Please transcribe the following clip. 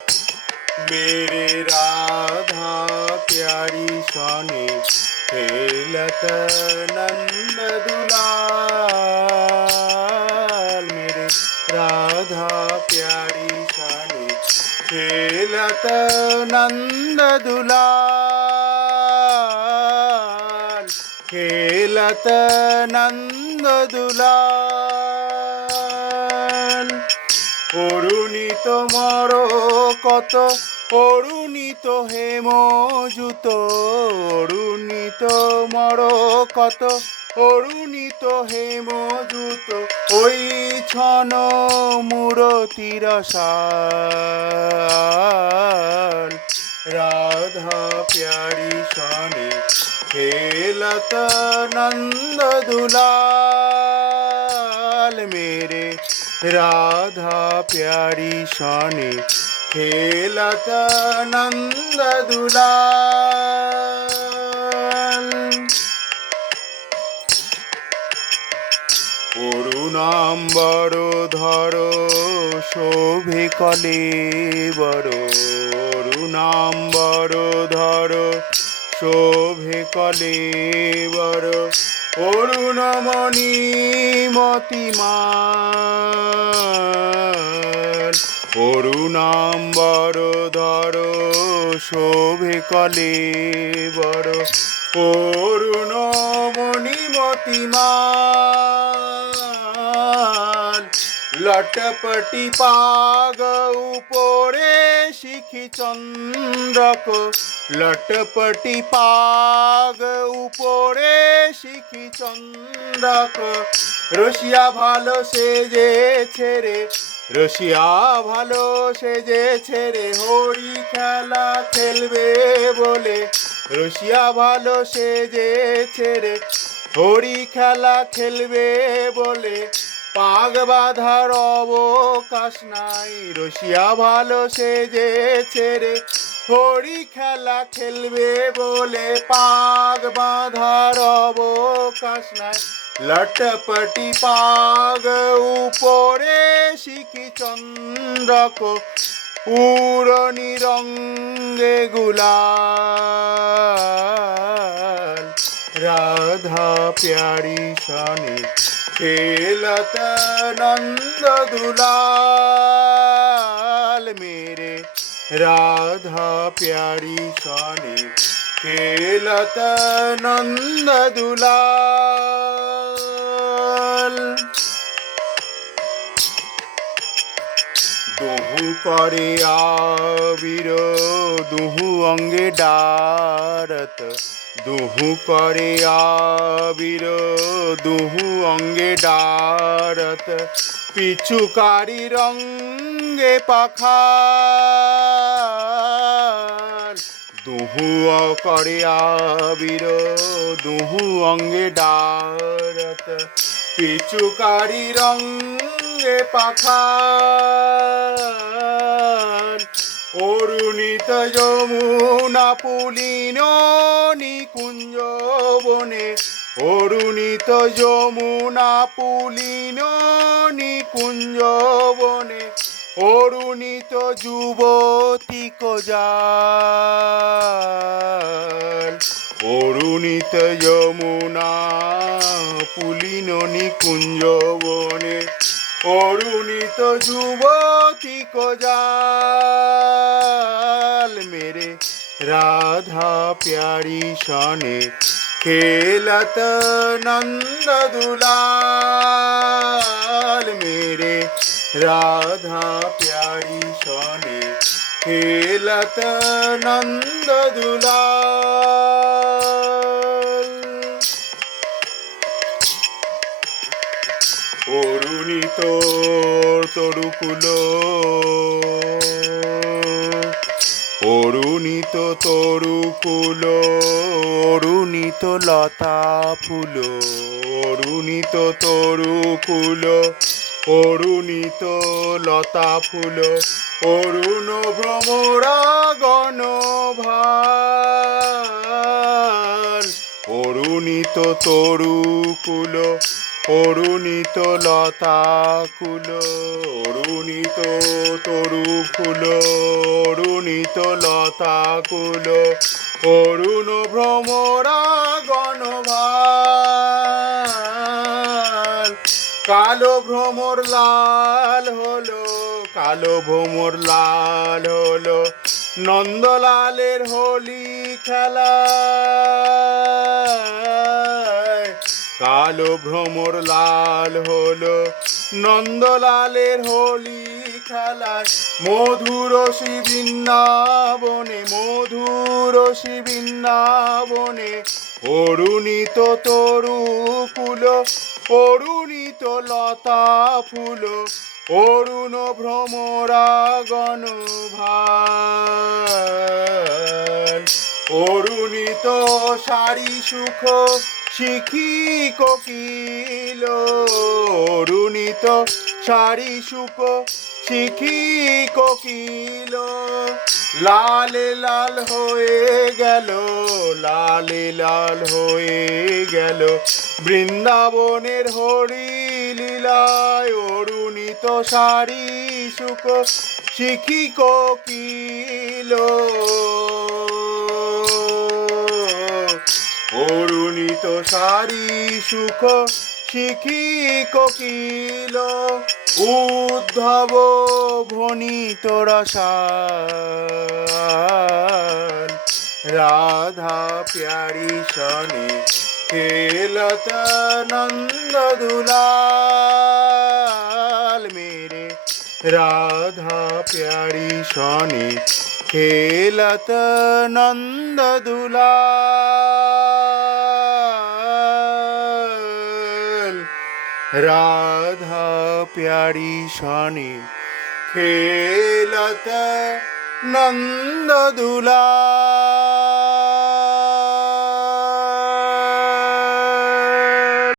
मेरे राधा प्यारी सोने खेलत नंद दुलाल। मेरे राधा प्यारी सोने खेलत नंद दुलाल, खेलत नंद दुलाल। অরুণিত মর কত অরুণিত হেমযুত, অরুণিত মর কত অরুণিত হেমযুত, ওই ছন মূরতির সাল। রাধা প্যারি সনে খেলত নন্দ দুলাল। मेरे राधा प्यारी शाने खेलत नंद दुलाल। অরুণাম্বর ধর শোভে কলেবর, অরুণাম্বর ধর শোভে কলেবর, অরুণমণি মতিমান। অরুণাম্বর ধর শোভে কলেবর, অরুণমণি মতিমান। লটপটি পাগ উপরে শিখি চন্দ্রক, লটপটি পাগ উপরে শিখি চন্দ্রক। রসিয়া ভালো সেজেছে রে, রসিয়া ভালো সেজেছে রে, হরি খেলা খেলবে বলে। রসিয়া ভালো সেজেছে রে, হরি খেলা খেলবে বলে। পাগ বাঁধার অবকাশ নাই, রসিয়া ভালো সেজেছে রে, হরি খেলা খেলবে বলে। পাগ বাঁধার অবকাশ নাই, লটপটি পাগ উপরে শিখি চন্দ্রক, উড়নি রঙ্গে গুলাল। রাধা প্যারি সনে खेलत नंद दुलाल। मेरे राधा प्यारी सने खेलत नंद दुलाल। দুহু করে আবির দুহু অঙ্গে ডারত, দুহু করে আবির দুহু অঙ্গে ডারত। পিছুকারি রঙ্গে পাখাল, দুহু করে আবির দুহু অঙ্গে ডারত। পিছুকারি রঙ্গে পাখাল, অরুণিত যমুনা পুলিন নিকুঞ্জ বনে, অরুণিত যমুনা পুলিন নিকুঞ্জ বনে। অরুণিত যুবতী কোজাল, অরুণিত যমুনা পুলিন নিকুঞ্জ বনে। অরুণিত যুবতী কোজাল। मेरे राधा प्यारी सने खेलत नंद दुलाल। मेरे राधा प्यारी सने खेलत नंद दुलाल। অরুণিত তরুকুল, অরুণিত তরুকুল, অরুণিত লতা ফুল, অরুণিত তরুকুল, অরুণিত লতা ফুল। অরুণ ভ্রমরা গণ ভাল, অরুণিত তরুকুল, অরুণিত লতা কুল অরুণিত তরু ফুল অরুণিত লতা কুল অরুণ ভ্রমরা গণভাল কালো ভ্রমর লাল হলো কালো ভ্রমর লাল হলো নন্দলালের হোলি খেলা কালো ভ্রমর লাল হলো নন্দলালের হোলি খেলায় মধুরসী বৃন্দাবনে মধুরসী বৃন্দাবনে অরুণিত তরু কুল অরুণিত লতা ফুল অরুণ ভ্রমরা গণভাল অরুণিত সারি সুখ শিখি কোকিল অরুণিত সারি সুখ শিখি কোকিল লালে লাল হয়ে গেল লালে লাল হয়ে গেল বৃন্দাবনের হরি লীলায় অরুণিত সারি সুখ শিখি কোকিল অরুণিত সারি সুখ শিখি কোকিল উদ্ধব ভনিত রসাল রাধা প্যারি শনি খেলত নন্দ দুলাল মেরে রাধা প্যারি শনি খেলত নন্দ দুলাল রাধা প্যারি শনি খেলত নন্দ দুলাল।